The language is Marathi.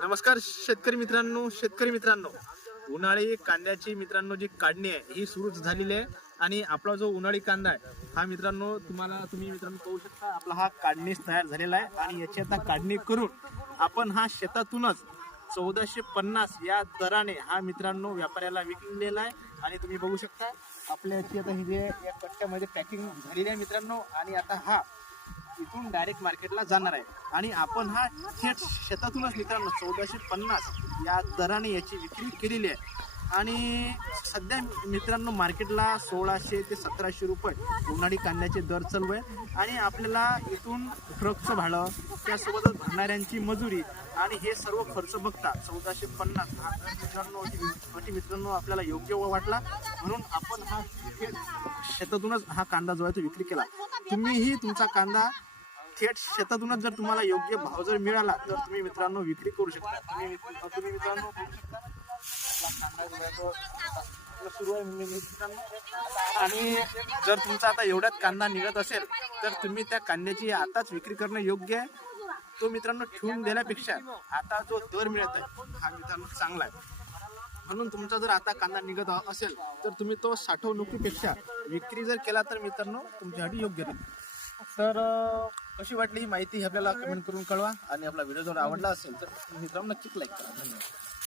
नमस्कार शेतकरी मित्रांनो शेतकरी मित्रांनो. उन्हाळी कांद्याची मित्रांनो जी काढणी आहे ही सुरू झालेली आहे. आणि आपला जो उन्हाळी कांदा आहे हा मित्रांनो तुम्हाला तुम्ही मित्रांनो पाहू शकता आपला हा काढणीस तयार झालेला आहे. आणि याची आता काढणी करून आपण हा शेतातूनच चौदाशे पन्नास या दराने हा मित्रांनो व्यापाऱ्याला विकलेला आहे. आणि तुम्ही बघू शकता आपल्या याची आता ही जे या कट्ट्यामध्ये पॅकिंग झालेली आहे मित्रांनो. आणि आता हा इथून डायरेक्ट मार्केटला जाणार आहे. आणि आपण हा थेट शेतातूनच मित्रांनो चौदाशे पन्नास या दराने याची विक्री केलेली आहे. आणि सध्या मित्रांनो मार्केटला सोळाशे ते सतराशे रुपये उन्हाळी कांद्याचे दर चालू आहे. आणि आपल्याला इथून ट्रकचं भाडं त्यासोबतच भरणाऱ्यांची मजुरी आणि हे सर्व खर्च बघता चौदाशे पन्नास हा मित्रांनो अति मित्रांनो आपल्याला योग्य वाटला. म्हणून आपण हा थेट शेतातूनच हा कांदा जो आहे तो विक्री केला. तुम्हीही तुमचा कांदा थेट शेतातूनच जर तुम्हाला योग्य भाव जर मिळाला तर तुम्ही मित्रांनो विक्री करू शकता. तुम्ही तुम्ही मित्रांनो शकता. सुरू आहे म्हणजे आणि जर तुमचा आता एवढ्यात कांदा निघत असेल तर तुम्ही त्या कांद्याची आताच विक्री करणं योग्य आहे. तो मित्रांनो ठेवून देण्यापेक्षा आता जो दर मिळत आहे हा मित्रांनो चांगला आहे. म्हणून तुमचा जर आता कांदा निघत असेल तर तुम्ही तो साठवणुकीपेक्षा विक्री जर केला तर मित्रांनो तुमच्यासाठी योग्य राहील. तर कशी वाटली ही माहिती आपल्याला कमेंट करून कळवा आणि आपला व्हिडिओ जर आवडला असेल तर मित्रांनो नक्कीच लाईक करा. धन्यवाद.